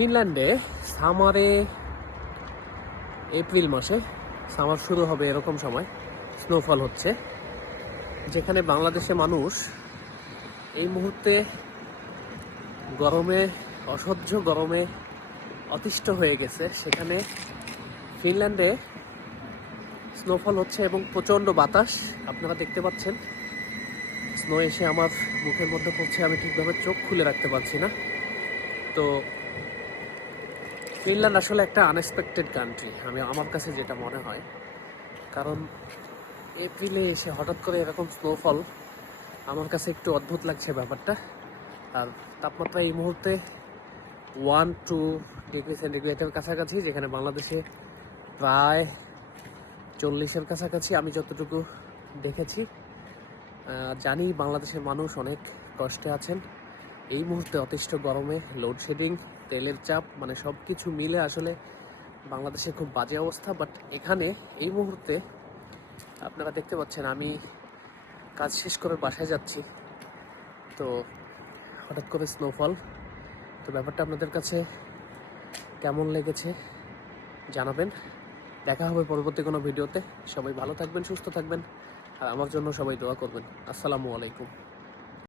ফিনল্যান্ডে সামারে April মাসে summer শুরু হবে এরকম সময় স্নোফল হচ্ছে, যেখানে বাংলাদেশে মানুষ এই মুহূর্তে গরমে অসহ্য গরমে অতিষ্ঠ হয়ে গেছে। সেখানে ফিনল্যান্ডে স্নোফল হচ্ছে এবং প্রচণ্ড বাতাস আপনারা দেখতে পাচ্ছেন। স্নো এসে আমার মুখের মধ্যে পড়ছে, আমি ঠিকভাবে চোখ খুলে রাখতে পারছি না। তো ফিনল্যান্ড আসলে একটা আনএক্সপেক্টেড কান্ট্রি আমার কাছে যেটা মনে হয়, কারণ এপ্রিলে এসে হঠাৎ করে এরকম স্নোফল আমার কাছে একটু অদ্ভুত লাগছে ব্যাপারটা। আর তাপমাত্রা এই মুহূর্তে 1-2 ডিগ্রি সেন্টিগ্রেডের কাছাকাছি, যেখানে বাংলাদেশে প্রায় 40-এর কাছাকাছি আমি যতটুকু দেখেছি। জানি বাংলাদেশের মানুষ অনেক কষ্টে আছেন এই মুহূর্তে অতিষ্ঠ গরমে, লোডশেডিং, তেলের চাপ, মানে সব কিছু মিলে আসলে বাংলাদেশে খুব বাজে অবস্থা। বাট এখানে এই মুহূর্তে আপনারা দেখতে পাচ্ছেন আমি কাজ শেষ করে বাসায় যাচ্ছি, তো হঠাৎ করে স্নোফল। তো ব্যাপারটা আপনাদের কাছে কেমন লেগেছে জানাবেন। দেখা হবে পরবর্তী কোনো ভিডিওতে। সবাই ভালো থাকবেন, সুস্থ থাকবেন, আর আমার জন্য সবাই দোয়া করবেন। আসসালামু আলাইকুম।